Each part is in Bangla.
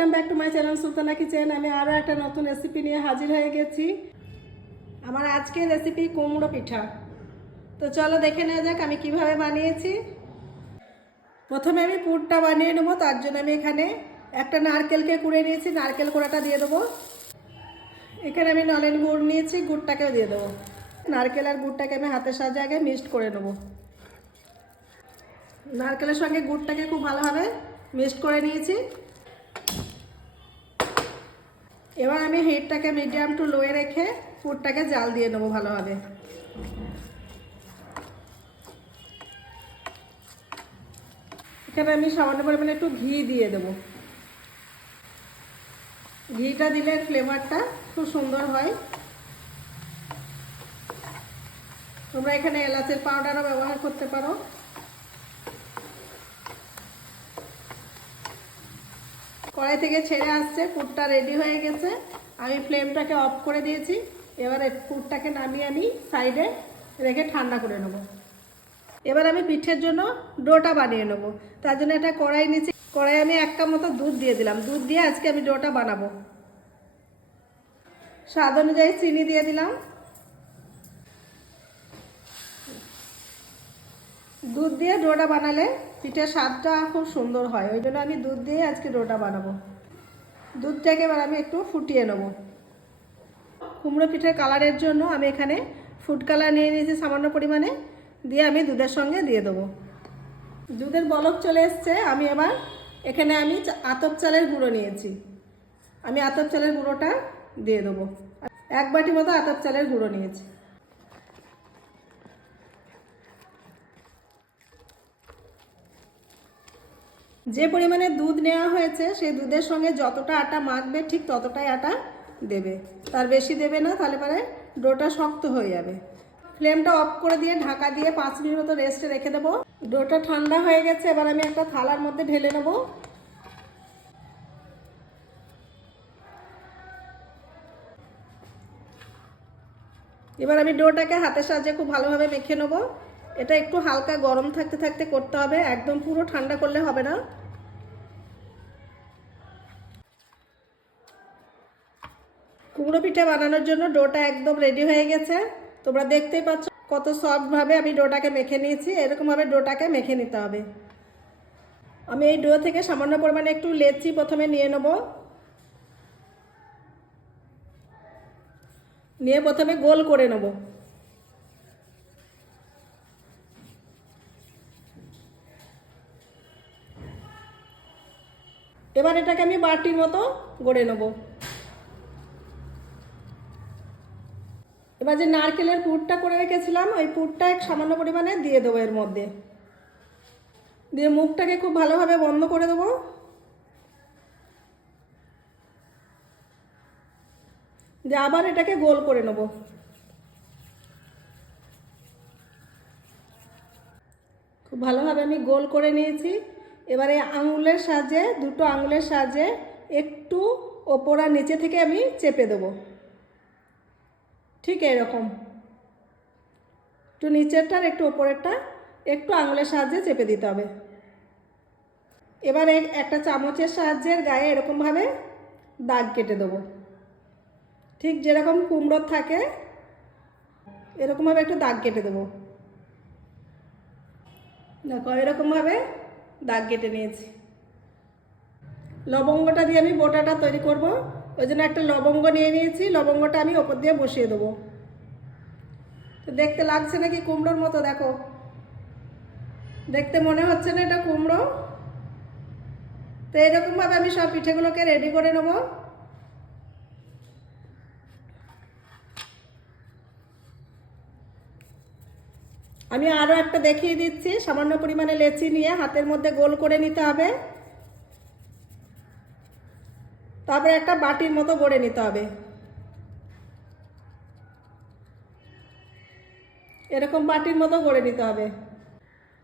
Welcome back to my channel Sultana kitchen আমি আরও একটা নতুন রেসিপি নিয়ে হাজির হয়ে গেছি। আমার আজকের রেসিপি কুমড়ো পিঠা। তো চলো দেখে নেওয়া যাক আমি কীভাবে বানিয়েছি। প্রথমে আমি পুরটা বানিয়ে নেব, তার জন্য আমি এখানে একটা নারকেলকে কুড়ে নিয়েছি। নারকেল কোড়াটা দিয়ে দেবো। এখানে আমি নলেন গুড় নিয়েছি, গুড়টাকেও দিয়ে দেবো। নারকেল আর গুড়টাকে আমি হাতের সাহায্যে আগে মিক্সড করে নেব। নারকেলের সঙ্গে গুড়টাকে খুব ভালোভাবে মিক্সড করে নিয়েছি। এবার আমি হিটটাকে মিডিয়াম টু লোয়ে রেখে পুরটাকে জাল দিয়ে নেব ভালোভাবে। এখানে আমি সামান্য পরিমাণে একটু ঘি দিয়ে দেবো। ঘিটা দিলে ফ্লেভারটা খুব সুন্দর হয়। তোমরা এখানে এলাচের পাউডারও ব্যবহার করতে পারো। কড়াই থেকে ছেড়ে আসছে, পুরটা রেডি হয়ে গেছে। আমি ফ্লেমটাকে অফ করে দিয়েছি। এবারে পুরটাকে নামিয়ে আমি সাইডে রেখে ঠান্ডা করে নেব। এবার আমি পিঠের জন্য ডোটা বানিয়ে নেব। তার জন্য একটা কড়াই নিচ্ছি কড়াই আমি এক কাপ মতো দুধ দিয়ে দিলাম। দুধ দিয়ে আজকে আমি ডোটা বানাবো। স্বাদ অনুযায়ী চিনি দিয়ে দিলাম। দুধ দিয়ে ডোটা বানালে পিঠের স্বাদটা খুব সুন্দর হয়, ওই জন্য আমি দুধ দিয়ে আজকে ডোটা বানাবো। দুধটাকে এবার আমি একটু ফুটিয়ে নেব। কুমড়ো পিঠের কালারের জন্য আমি এখানে ফুড কালার নিয়ে নিয়েছি সামান্য পরিমাণে, দিয়ে আমি দুধের সঙ্গে দিয়ে দেবো। দুধের বলক চলে এসছে, আমি এবার এখানে আমি আতপ চালের গুঁড়ো নিয়েছি। আমি আতপ চালের গুঁড়োটা দিয়ে দেবো। এক বাটি মতো আতপ চালের গুঁড়ো নিয়েছি। যে পরিমাণে দুধ নেওয়া হয়েছে সেই দুধের সঙ্গে যতটা আটা মাখবে, ঠিক ততটাই আটা দেবে। তার বেশি দেবে না, তাহলে পরে ডোটা শক্ত হয়ে যাবে। ফ্লেমটা অফ করে দিয়ে, ঢাকা দিয়ে পাঁচ মিনিট মতো রেস্টে রেখে দেবো। ডোটা ঠান্ডা হয়ে গেছে, এবার আমি একটা থালার মধ্যে ঢেলে নেব। এবার আমি ডোটাকে হাতের সাহায্যে খুব ভালোভাবে মেখে নেব। এটা একটু হালকা গরম থাকতে থাকতে করতে হবে, একদম পুরো ঠান্ডা করলে হবে না। কুমড়ো পিঠা বানানোর জন্য ডোটা একদম রেডি হয়ে গেছে। তোমরা দেখতেই পাচ্ছ কত সফটভাবে আমি ডোটাকে মেখে নিয়েছি, এরকমভাবে ডোটাকে মেখে নিতে হবে। আমি এই ডো থেকে সামান্য পরিমাণে একটু লেচি প্রথমে নিয়ে নেব। নিয়ে প্রথমে গোল করে নেব। এবার এটাকে আমি বাটির মতো গড়ে নেব। এবার যে নারকেলের পুরটা করে রেখেছিলাম, ওই পুরটা এক সামান্য পরিমাণে দিয়ে দেবো এর মধ্যে। দিয়ে মুখটাকে খুব ভালোভাবে বন্ধ করে দেবো। দিয়ে আবার এটাকে গোল করে নেব। খুব ভালোভাবে আমি গোল করে নিয়েছি। এবারে আঙুলের সাহায্যে, দুটো আঙুলের সাহায্যে একটু ওপর নিচে থেকে আমি চেপে দেবো। ঠিক এরকম। একটু নিচেরটার, একটু ওপরেরটা, একটু আঙুলের সাহায্যে চেপে দিতে হবে। এবারে একটা চামচের সাহায্যের গায়ে এরকমভাবে দাগ কেটে দেবো। ঠিক যেরকম কুমড়োর থাকে, এরকমভাবে একটু দাগ কেটে দেবো। দেখো, এরকমভাবে দাগ কেটে নিয়েছি। লবঙ্গটা দিয়ে আমি বোটাটা তৈরি করব। ওই জন্য একটা লবঙ্গ নিয়ে নিয়েছি, লবঙ্গটা আমি ওপর দিয়ে বসিয়ে দেবো। তো দেখতে লাগছে নাকি কুমড়োর মতো, দেখো। দেখতে মনে হচ্ছে না এটা কুমড়ো। তো এরকমভাবে আমি সব পিঠেগুলোকে রেডি করে নেব। আমি আরও একটা দেখিয়ে দিচ্ছি, সামান্য পরিমাণে লেচি নিয়ে হাতের মধ্যে গোল করে নিতে হবে। তারপরে একটা বাটির মতো গড়ে নিতে হবে। এরকম বাটির মতো গড়ে নিতে হবে।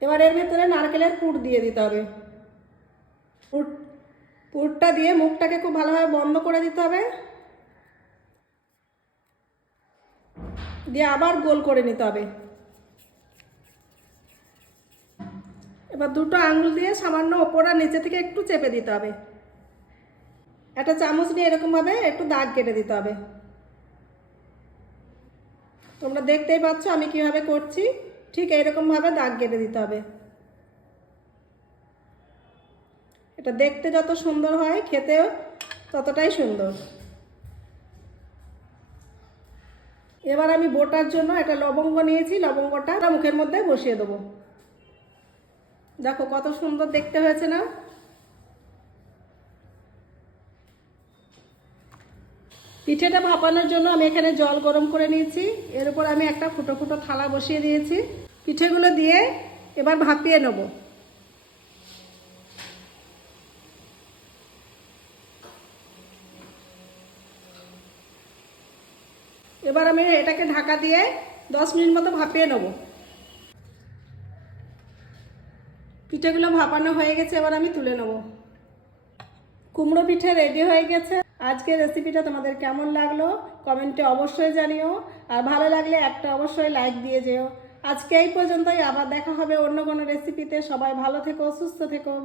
এবার এর ভেতরে নারকেলের পুর দিয়ে দিতে হবে। পুর পুরটা দিয়ে মুখটাকে খুব ভালোভাবে বন্ধ করে দিতে হবে। দিয়ে আবার গোল করে নিতে হবে। এবার দুটো আঙুল দিয়ে সামান্য ওপর নিচে থেকে একটু চেপে দিতে হবে। একটা চামচ নিয়ে এরকমভাবে একটু দাগ কেটে দিতে হবে। তোমরা দেখতেই পাচ্ছ আমি কীভাবে করছি, ঠিক এইরকমভাবে দাগ কেটে দিতে হবে। এটা দেখতে যত সুন্দর হয়, খেতেও ততটাই সুন্দর। এবার আমি বোটার জন্য একটা লবঙ্গ নিয়েছি, লবঙ্গটা মুখের মধ্যে বসিয়ে দেবো। দেখো কত সুন্দর দেখতে হয়েছে না? পিঠেটা ভাপানোর জন্য আমি এখানে জল গরম করে নিয়েছি। এর উপর আমি একটা ফুটো ফুটো থালা বসিয়ে দিয়েছি। পিঠেগুলো দিয়ে এবার ভাপিয়ে নেব। এবার আমি এটাকে ঢাকা দিয়ে দশ মিনিট মতো ভাপিয়ে নেব। পিঠেগুলো ভাপানো হয়ে গেছে, এবার আমি তুলে নেব। কুমড়ো পিঠে রেডি হয়ে গেছে। আজকের রেসিপিটা তোমাদের কেমন লাগল? কমেন্টে অবশ্যই জানিও। আর ভালো লাগলে একটা অবশ্যই লাইক দিয়ে যেও। আজকে এই পর্যন্তই, আবার দেখা হবে অন্য কোনো রেসিপিতে সবাই ভালো থেকো, সুস্থ থেকো।